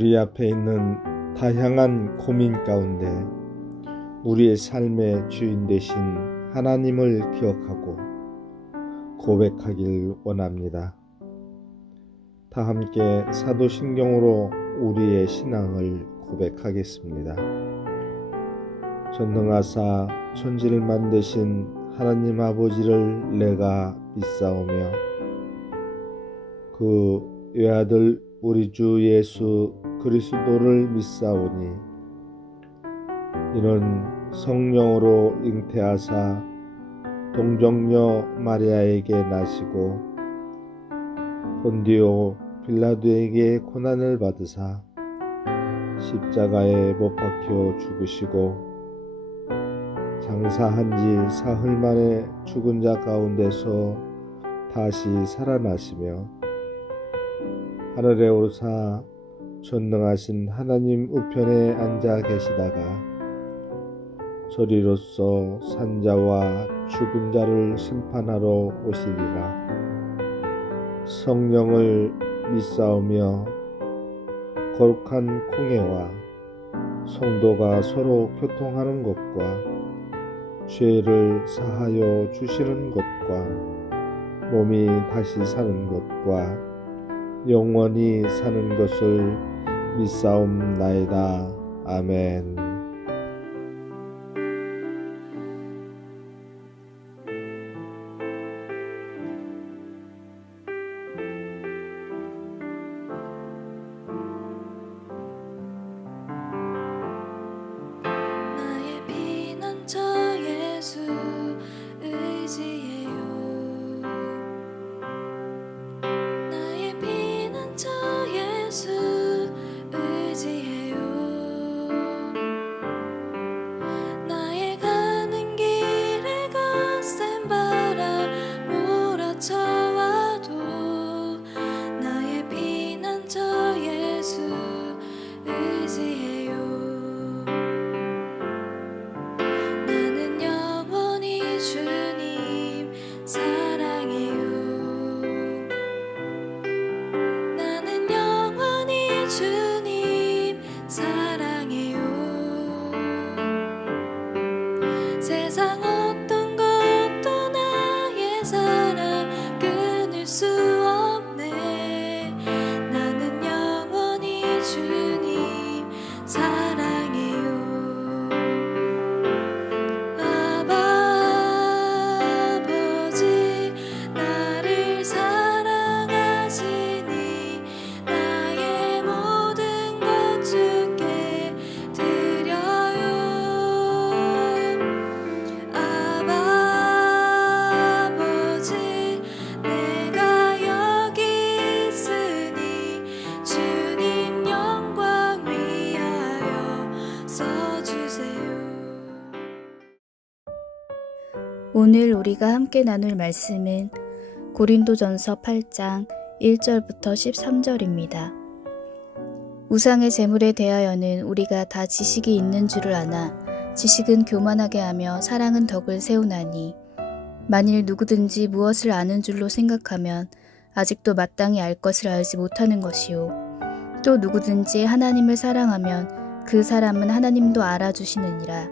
우리 앞에 있는 다양한 고민 가운데 우리의 삶의 주인 되신 하나님을 기억하고 고백하길 원합니다. 다 함께 사도신경으로 우리의 신앙을 고백하겠습니다. 전능하사 천지를 만드신 하나님 아버지를 내가 믿사오며 그 외아들 우리 주 예수 그리스도를 믿사오니 이는 성령으로 잉태하사 동정녀 마리아에게 나시고 본디오 빌라도에게 고난을 받으사 십자가에 못 박혀 죽으시고 장사한 지 사흘 만에 죽은 자 가운데서 다시 살아나시며 하늘에 오르사 전능하신 하나님 우편에 앉아 계시다가 저리로서 산자와 죽은 자를 심판하러 오시리라. 성령을 믿사오며 거룩한 공예와 성도가 서로 교통하는 것과 죄를 사하여 주시는 것과 몸이 다시 사는 것과 영원히 사는 것을 믿사옵나이다. 아멘. 세상 어떤 것도 나의 사랑 끊을 수 없네. 나는 영원히 주님 사랑해요. 아버지 나를 사랑하시니 나의 모든 것 주께 드려요. 아버지 내가 여기 있으니 주님 영광 위하여 써주세요. 오늘 우리가 함께 나눌 말씀은 고린도전서 8장 1절부터 13절입니다. 우상의 제물에 대하여는 우리가 다 지식이 있는 줄을 아나 지식은 교만하게 하며 사랑은 덕을 세우나니 만일 누구든지 무엇을 아는 줄로 생각하면 아직도 마땅히 알 것을 알지 못하는 것이요 또 누구든지 하나님을 사랑하면 그 사람은 하나님도 알아주시느니라.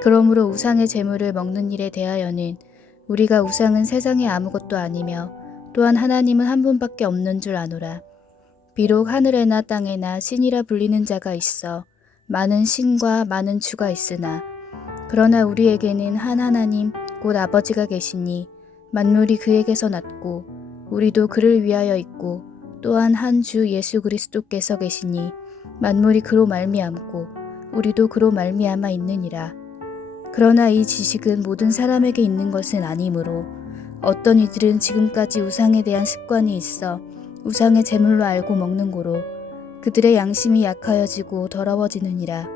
그러므로 우상의 제물을 먹는 일에 대하여는 우리가 우상은 세상에 아무것도 아니며 또한 하나님은 한 분밖에 없는 줄 아노라. 비록 하늘에나 땅에나 신이라 불리는 자가 있어 많은 신과 많은 주가 있으나 그러나 우리에게는 한 하나님 곧 아버지가 계시니 만물이 그에게서 났고 우리도 그를 위하여 있고 또한 한 주 예수 그리스도께서 계시니 만물이 그로 말미암고 우리도 그로 말미암아 있느니라. 그러나 이 지식은 모든 사람에게 있는 것은 아니므로 어떤 이들은 지금까지 우상에 대한 습관이 있어 우상의 제물로 알고 먹는 고로 그들의 양심이 약하여지고 더러워지느니라.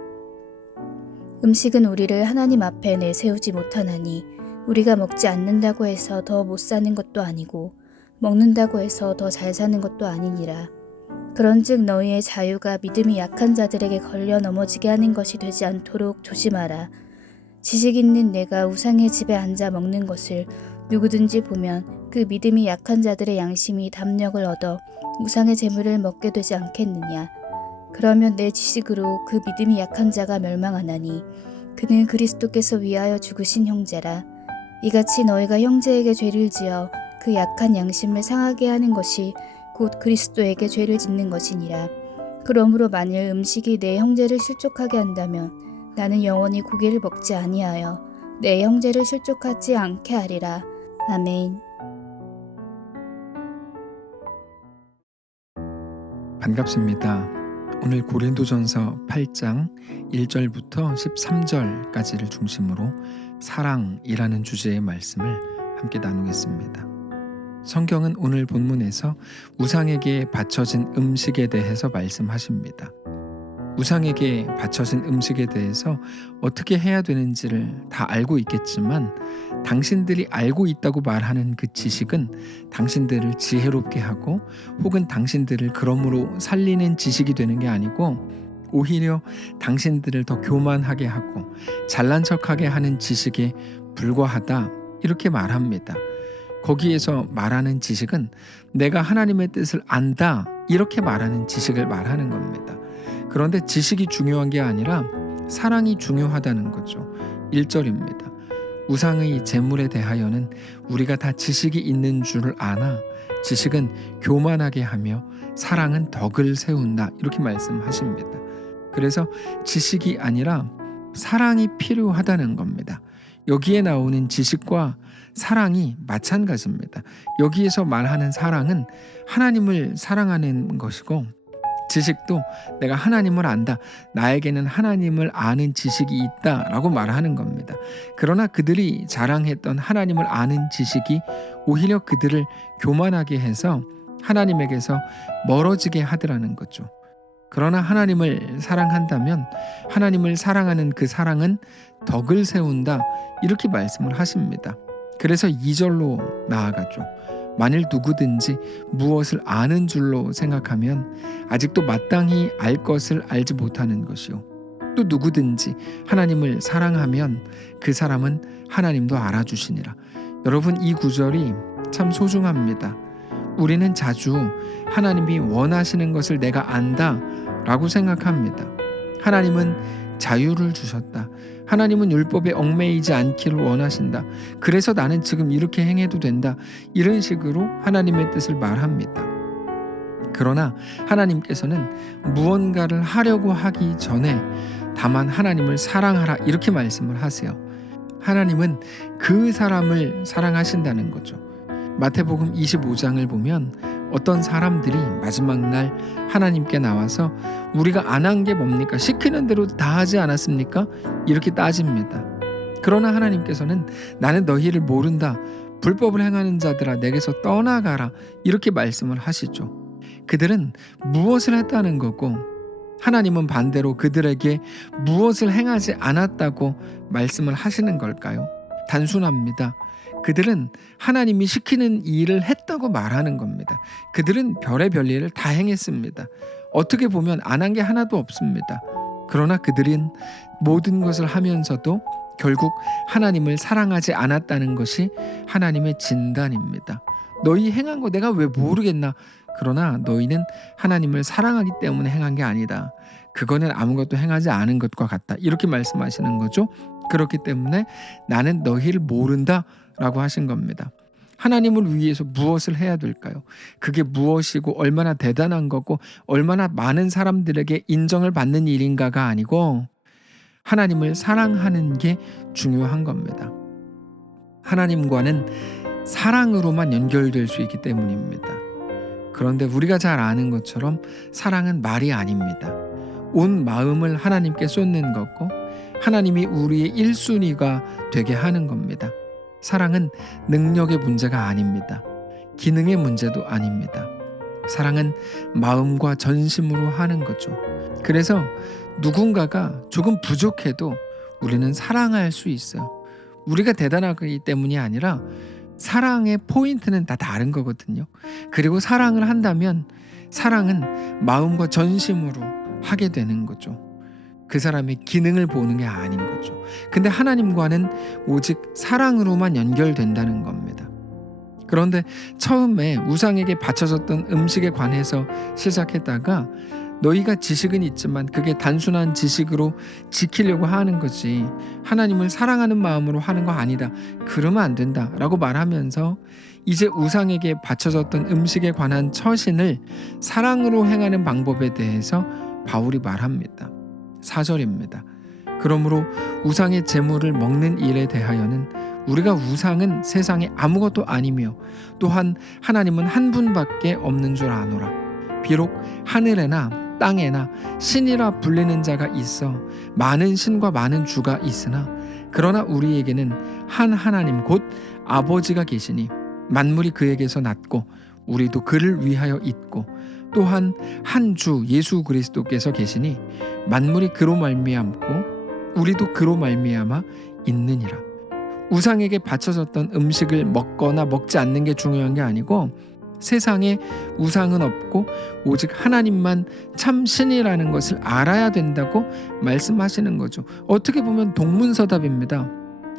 음식은 우리를 하나님 앞에 내세우지 못하나니 우리가 먹지 않는다고 해서 더 못 사는 것도 아니고 먹는다고 해서 더 잘 사는 것도 아니니라. 그런즉 너희의 자유가 믿음이 약한 자들에게 걸려 넘어지게 하는 것이 되지 않도록 조심하라. 지식 있는 내가 우상의 집에 앉아 먹는 것을 누구든지 보면 그 믿음이 약한 자들의 양심이 담력을 얻어 우상의 제물을 먹게 되지 않겠느냐. 그러면 내 지식으로 그 믿음이 약한 자가 멸망하나니 그는 그리스도께서 위하여 죽으신 형제라. 이같이 너희가 형제에게 죄를 지어 그 약한 양심을 상하게 하는 것이 곧 그리스도에게 죄를 짓는 것이니라. 그러므로 만일 음식이 내 형제를 실족하게 한다면 나는 영원히 고기를 먹지 아니하여 내 형제를 실족하지 않게 하리라. 아멘. 반갑습니다. 오늘 고린도전서 8장 1절부터 13절까지를 중심으로 사랑이라는 주제의 말씀을 함께 나누겠습니다. 성경은 오늘 본문에서 우상에게 바쳐진 음식에 대해서 말씀하십니다. 우상에게 바쳐진 음식에 대해서 어떻게 해야 되는지를 다 알고 있겠지만 당신들이 알고 있다고 말하는 그 지식은 당신들을 지혜롭게 하고 혹은 당신들을 그러므로 살리는 지식이 되는 게 아니고 오히려 당신들을 더 교만하게 하고 잘난 척하게 하는 지식에 불과하다 이렇게 말합니다. 거기에서 말하는 지식은 내가 하나님의 뜻을 안다 이렇게 말하는 지식을 말하는 겁니다. 그런데 지식이 중요한 게 아니라 사랑이 중요하다는 거죠. 1절입니다. 우상의 제물에 대하여는 우리가 다 지식이 있는 줄을 아나 지식은 교만하게 하며 사랑은 덕을 세운다 이렇게 말씀하십니다. 그래서 지식이 아니라 사랑이 필요하다는 겁니다. 여기에 나오는 지식과 사랑이 마찬가지입니다. 여기에서 말하는 사랑은 하나님을 사랑하는 것이고 지식도 내가 하나님을 안다. 나에게는 하나님을 아는 지식이 있다라고 말하는 겁니다. 그러나 그들이 자랑했던 하나님을 아는 지식이 오히려 그들을 교만하게 해서 하나님에게서 멀어지게 하더라는 거죠. 그러나 하나님을 사랑한다면 하나님을 사랑하는 그 사랑은 덕을 세운다. 이렇게 말씀을 하십니다. 그래서 2절로 나아가죠. 만일 누구든지 무엇을 아는 줄로 생각하면 아직도 마땅히 알 것을 알지 못하는 것이요. 또 누구든지 하나님을 사랑하면 그 사람은 하나님도 알아주시니라. 여러분 이 구절이 참 소중합니다. 우리는 자주 하나님이 원하시는 것을 내가 안다 라고 생각합니다. 하나님은 자유를 주셨다. 하나님은 율법에 얽매이지 않기를 원하신다. 그래서 나는 지금 이렇게 행해도 된다. 이런 식으로 하나님의 뜻을 말합니다. 그러나 하나님께서는 무언가를 하려고 하기 전에 다만 하나님을 사랑하라 이렇게 말씀을 하세요. 하나님은 그 사람을 사랑하신다는 거죠. 마태복음 25장을 보면 어떤 사람들이 마지막 날 하나님께 나와서 우리가 안 한 게 뭡니까? 시키는 대로 다 하지 않았습니까? 이렇게 따집니다. 그러나 하나님께서는 나는 너희를 모른다. 불법을 행하는 자들아 내게서 떠나가라. 이렇게 말씀을 하시죠. 그들은 무엇을 했다는 거고 하나님은 반대로 그들에게 무엇을 행하지 않았다고 말씀을 하시는 걸까요? 단순합니다. 그들은 하나님이 시키는 일을 했다고 말하는 겁니다. 그들은 별의별 일을 다 행했습니다. 어떻게 보면 안 한 게 하나도 없습니다. 그러나 그들은 모든 것을 하면서도 결국 하나님을 사랑하지 않았다는 것이 하나님의 진단입니다. 너희 행한 거 내가 왜 모르겠나? 그러나 너희는 하나님을 사랑하기 때문에 행한 게 아니다. 그거는 아무것도 행하지 않은 것과 같다. 이렇게 말씀하시는 거죠. 그렇기 때문에 나는 너희를 모른다 라고 하신 겁니다. 하나님을 위해서 무엇을 해야 될까요? 그게 무엇이고 얼마나 대단한 거고 얼마나 많은 사람들에게 인정을 받는 일인가가 아니고 하나님을 사랑하는 게 중요한 겁니다. 하나님과는 사랑으로만 연결될 수 있기 때문입니다. 그런데 우리가 잘 아는 것처럼 사랑은 말이 아닙니다. 온 마음을 하나님께 쏟는 거고 하나님이 우리의 1순위가 되게 하는 겁니다. 사랑은 능력의 문제가 아닙니다. 기능의 문제도 아닙니다. 사랑은 마음과 전심으로 하는 거죠. 그래서 누군가가 조금 부족해도 우리는 사랑할 수 있어요. 우리가 대단하기 때문이 아니라 사랑의 포인트는 다 다른 거거든요. 그리고 사랑을 한다면 사랑은 마음과 전심으로 하게 되는 거죠. 그 사람의 기능을 보는 게 아닌 거죠. 근데 하나님과는 오직 사랑으로만 연결된다는 겁니다. 그런데 처음에 우상에게 바쳐졌던 음식에 관해서 시작했다가 너희가 지식은 있지만 그게 단순한 지식으로 지키려고 하는 거지 하나님을 사랑하는 마음으로 하는 거 아니다. 그러면 안 된다 라고 말하면서 이제 우상에게 바쳐졌던 음식에 관한 처신을 사랑으로 행하는 방법에 대해서 바울이 말합니다. 4절입니다. 그러므로 우상의 제물을 먹는 일에 대하여는 우리가 우상은 세상에 아무것도 아니며 또한 하나님은 한 분밖에 없는 줄 아노라. 비록 하늘에나 땅에나 신이라 불리는 자가 있어 많은 신과 많은 주가 있으나 그러나 우리에게는 한 하나님 곧 아버지가 계시니 만물이 그에게서 났고 우리도 그를 위하여 있고 또한 한 주 예수 그리스도께서 계시니 만물이 그로 말미암고 우리도 그로 말미암아 있느니라. 우상에게 바쳐졌던 음식을 먹거나 먹지 않는 게 중요한 게 아니고 세상에 우상은 없고 오직 하나님만 참 신이라는 것을 알아야 된다고 말씀하시는 거죠. 어떻게 보면 동문서답입니다.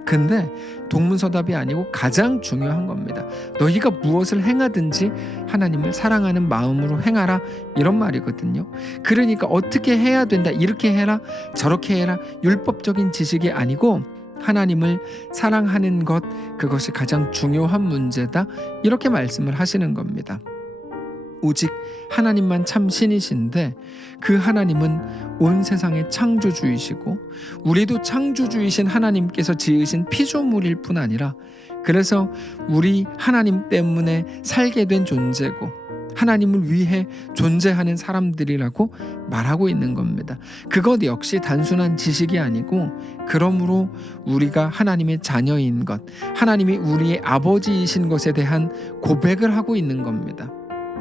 근데 동문서답이 아니고 가장 중요한 겁니다. 너희가 무엇을 행하든지 하나님을 사랑하는 마음으로 행하라 이런 말이거든요. 그러니까 어떻게 해야 된다 이렇게 해라 저렇게 해라 율법적인 지식이 아니고 하나님을 사랑하는 것 그것이 가장 중요한 문제다 이렇게 말씀을 하시는 겁니다. 오직 하나님만 참 신이신데 그 하나님은 온 세상의 창조주이시고 우리도 창조주이신 하나님께서 지으신 피조물일 뿐 아니라 그래서 우리 하나님 때문에 살게 된 존재고 하나님을 위해 존재하는 사람들이라고 말하고 있는 겁니다. 그것 역시 단순한 지식이 아니고 그러므로 우리가 하나님의 자녀인 것, 하나님이 우리의 아버지이신 것에 대한 고백을 하고 있는 겁니다.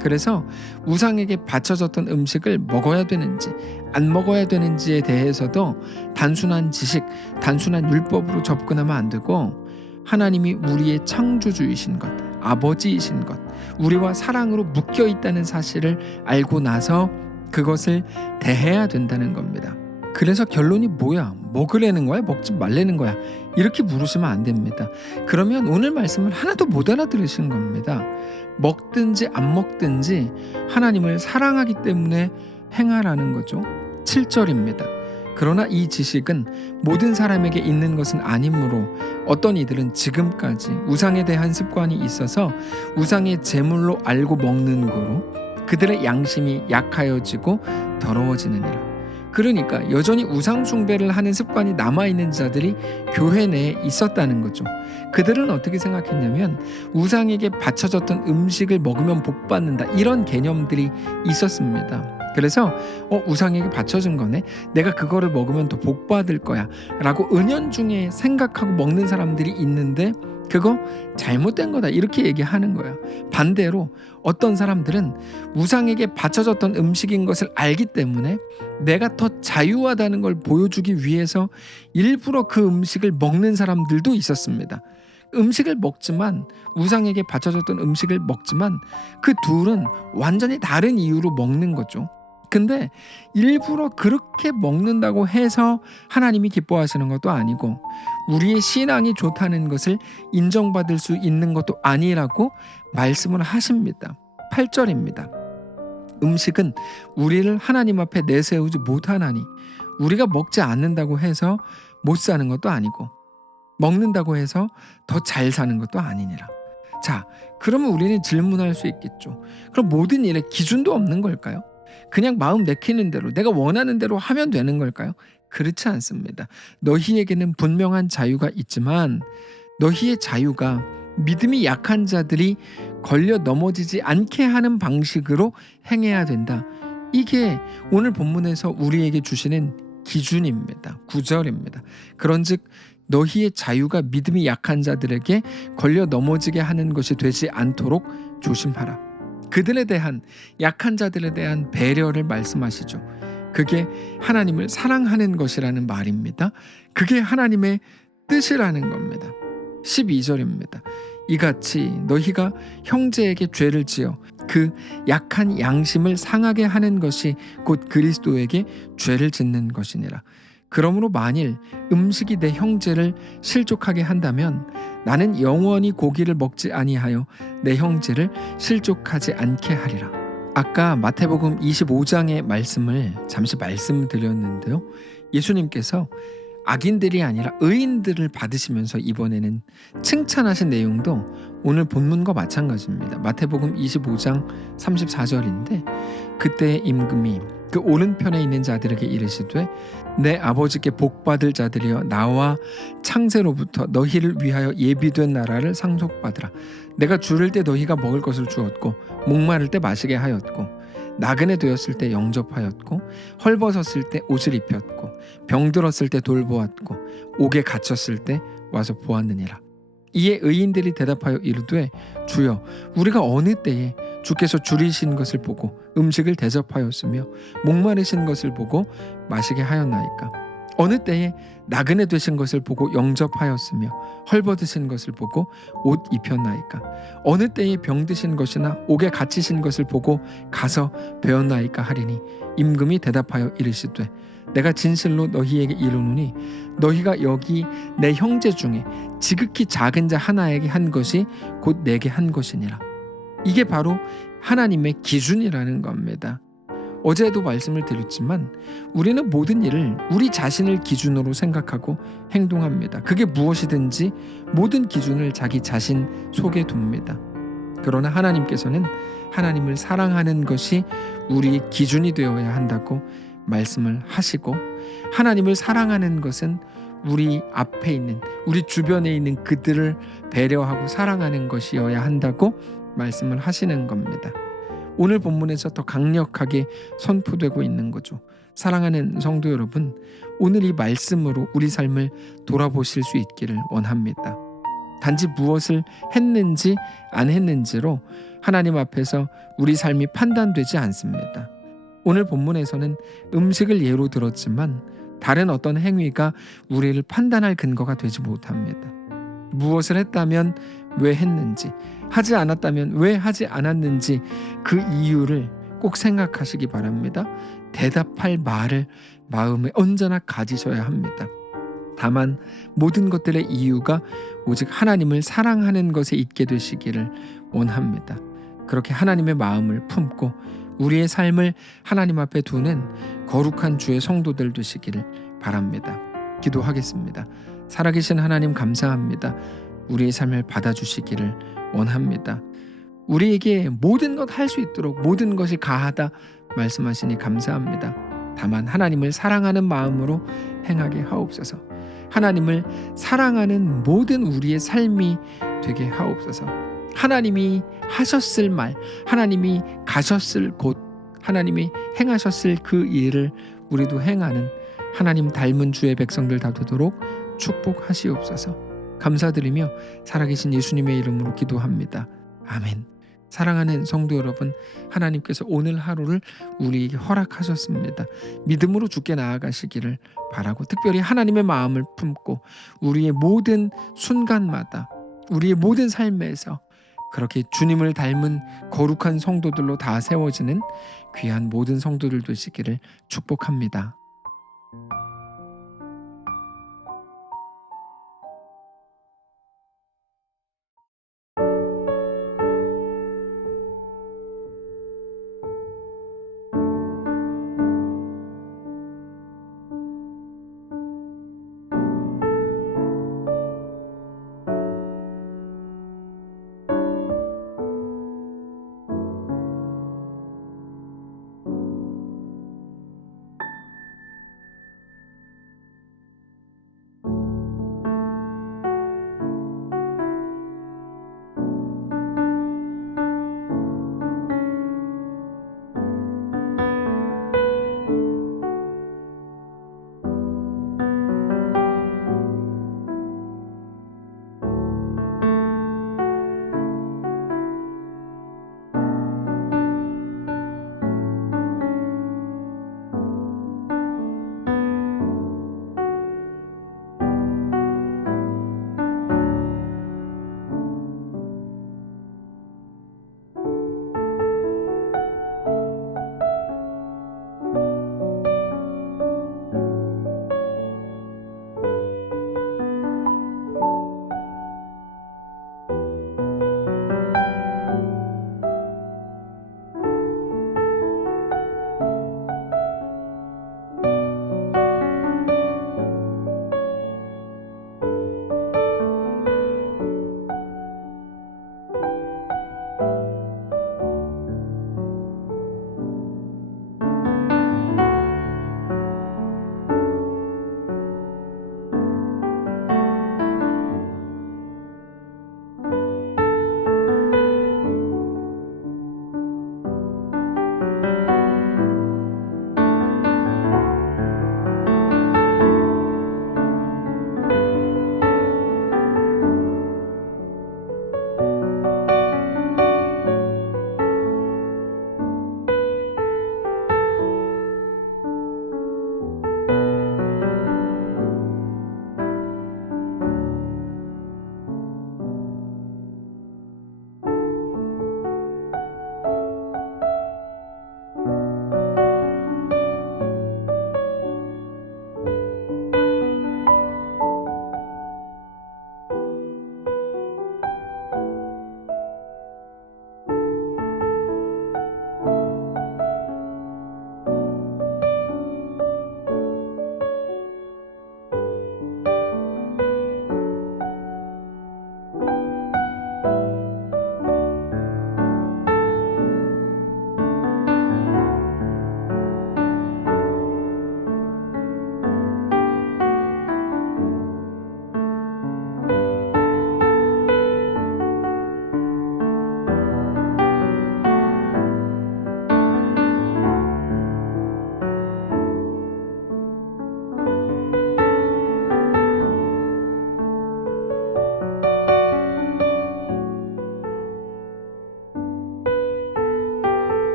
그래서 우상에게 바쳐졌던 음식을 먹어야 되는지 안 먹어야 되는지에 대해서도 단순한 지식, 단순한 율법으로 접근하면 안 되고 하나님이 우리의 창조주이신 것, 아버지이신 것, 우리와 사랑으로 묶여 있다는 사실을 알고 나서 그것을 대해야 된다는 겁니다. 그래서 결론이 뭐야? 먹으려는 거야? 먹지 말라는 거야? 이렇게 물으시면 안 됩니다. 그러면 오늘 말씀을 하나도 못 알아들으시는 겁니다. 먹든지 안 먹든지 하나님을 사랑하기 때문에 행하라는 거죠. 7절입니다. 그러나 이 지식은 모든 사람에게 있는 것은 아니므로 어떤 이들은 지금까지 우상에 대한 습관이 있어서 우상의 제물로 알고 먹는 거로 그들의 양심이 약하여지고 더러워지느니라. 그러니까 여전히 우상 숭배를 하는 습관이 남아있는 자들이 교회 내에 있었다는 거죠. 그들은 어떻게 생각했냐면 우상에게 바쳐졌던 음식을 먹으면 복받는다 이런 개념들이 있었습니다. 그래서 우상에게 바쳐진 거네 내가 그거를 먹으면 더 복받을 거야 라고 은연중에 생각하고 먹는 사람들이 있는데 그거 잘못된 거다 이렇게 얘기하는 거예요. 반대로 어떤 사람들은 우상에게 바쳐졌던 음식인 것을 알기 때문에 내가 더 자유하다는 걸 보여주기 위해서 일부러 그 음식을 먹는 사람들도 있었습니다. 음식을 먹지만 우상에게 바쳐졌던 음식을 먹지만 그 둘은 완전히 다른 이유로 먹는 거죠. 근데 일부러 그렇게 먹는다고 해서 하나님이 기뻐하시는 것도 아니고 우리의 신앙이 좋다는 것을 인정받을 수 있는 것도 아니라고 말씀을 하십니다. 8절입니다. 음식은 우리를 하나님 앞에 내세우지 못하나니 우리가 먹지 않는다고 해서 못 사는 것도 아니고 먹는다고 해서 더 잘 사는 것도 아니니라. 자, 그러면 우리는 질문할 수 있겠죠. 그럼 모든 일에 기준도 없는 걸까요? 그냥 마음 내키는 대로 내가 원하는 대로 하면 되는 걸까요? 그렇지 않습니다. 너희에게는 분명한 자유가 있지만 너희의 자유가 믿음이 약한 자들이 걸려 넘어지지 않게 하는 방식으로 행해야 된다. 이게 오늘 본문에서 우리에게 주시는 기준입니다. 9절입니다. 그런즉 너희의 자유가 믿음이 약한 자들에게 걸려 넘어지게 하는 것이 되지 않도록 조심하라. 그들에 대한 약한 자들에 대한 배려를 말씀하시죠. 그게 하나님을 사랑하는 것이라는 말입니다. 그게 하나님의 뜻이라는 겁니다. 12절입니다. 이같이 너희가 형제에게 죄를 지어 그 약한 양심을 상하게 하는 것이 곧 그리스도에게 죄를 짓는 것이니라. 그러므로 만일 음식이 내 형제를 실족하게 한다면 나는 영원히 고기를 먹지 아니하여 내 형제를 실족하지 않게 하리라. 아까 마태복음 25장의 말씀을 잠시 말씀드렸는데요. 예수님께서 악인들이 아니라 의인들을 받으시면서 이번에는 칭찬하신 내용도 오늘 본문과 마찬가지입니다. 마태복음 25장 34절인데 그때 임금이 그 오른편에 있는 자들에게 이르시되 내 아버지께 복받을 자들이여 나와 창세로부터 너희를 위하여 예비된 나라를 상속받으라. 내가 주를 때 너희가 먹을 것을 주었고 목마를 때 마시게 하였고 나그네 되었을 때 영접하였고 헐벗었을 때 옷을 입혔고 병들었을 때 돌보았고 옥에 갇혔을 때 와서 보았느니라. 이에 의인들이 대답하여 이르되 주여 우리가 어느 때에 주께서 줄이신 것을 보고 음식을 대접하였으며 목마르신 것을 보고 마시게 하였나이까. 어느 때에 나그네 되신 것을 보고 영접하였으며 헐벗으신 것을 보고 옷 입혔나이까. 어느 때에 병드신 것이나 옥에 갇히신 것을 보고 가서 배웠나이까 하리니 임금이 대답하여 이르시되 내가 진실로 너희에게 이르노니 너희가 여기 내 형제 중에 지극히 작은 자 하나에게 한 것이 곧 내게 한 것이니라. 이게 바로 하나님의 기준이라는 겁니다. 어제도 말씀을 드렸지만 우리는 모든 일을 우리 자신을 기준으로 생각하고 행동합니다. 그게 무엇이든지 모든 기준을 자기 자신 속에 둡니다. 그러나 하나님께서는 하나님을 사랑하는 것이 우리의 기준이 되어야 한다고 말씀을 하시고, 하나님을 사랑하는 것은 우리 앞에 있는, 우리 주변에 있는 그들을 배려하고 사랑하는 것이어야 한다고 말씀을 하시는 겁니다. 오늘 본문에서 더 강력하게 선포되고 있는 거죠. 사랑하는 성도 여러분, 오늘 이 말씀으로 우리 삶을 돌아보실 수 있기를 원합니다. 단지 무엇을 했는지 안 했는지로 하나님 앞에서 우리 삶이 판단되지 않습니다. 오늘 본문에서는 음식을 예로 들었지만 다른 어떤 행위가 우리를 판단할 근거가 되지 못합니다. 무엇을 했다면 왜 했는지, 하지 않았다면 왜 하지 않았는지 그 이유를 꼭 생각하시기 바랍니다. 대답할 말을 마음에 언제나 가지셔야 합니다. 다만 모든 것들의 이유가 오직 하나님을 사랑하는 것에 있게 되시기를 원합니다. 그렇게 하나님의 마음을 품고 우리의 삶을 하나님 앞에 두는 거룩한 주의 성도들 되시기를 바랍니다. 기도하겠습니다. 살아계신 하나님 감사합니다. 우리의 삶을 받아주시기를 원합니다. 우리에게 모든 것 할 수 있도록 모든 것이 가하다 말씀하시니 감사합니다. 다만 하나님을 사랑하는 마음으로 행하게 하옵소서. 하나님을 사랑하는 모든 우리의 삶이 되게 하옵소서. 하나님이 하셨을 말, 하나님이 가셨을 곳, 하나님이 행하셨을 그 일을 우리도 행하는 하나님 닮은 주의 백성들 다 되도록 축복하시옵소서. 감사드리며 살아계신 예수님의 이름으로 기도합니다. 아멘. 사랑하는 성도 여러분, 하나님께서 오늘 하루를 우리에게 허락하셨습니다. 믿음으로 주께 나아가시기를 바라고, 특별히 하나님의 마음을 품고 우리의 모든 순간마다, 우리의 모든 삶에서 그렇게 주님을 닮은 거룩한 성도들로 다 세워지는 귀한 모든 성도들 되시기를 축복합니다.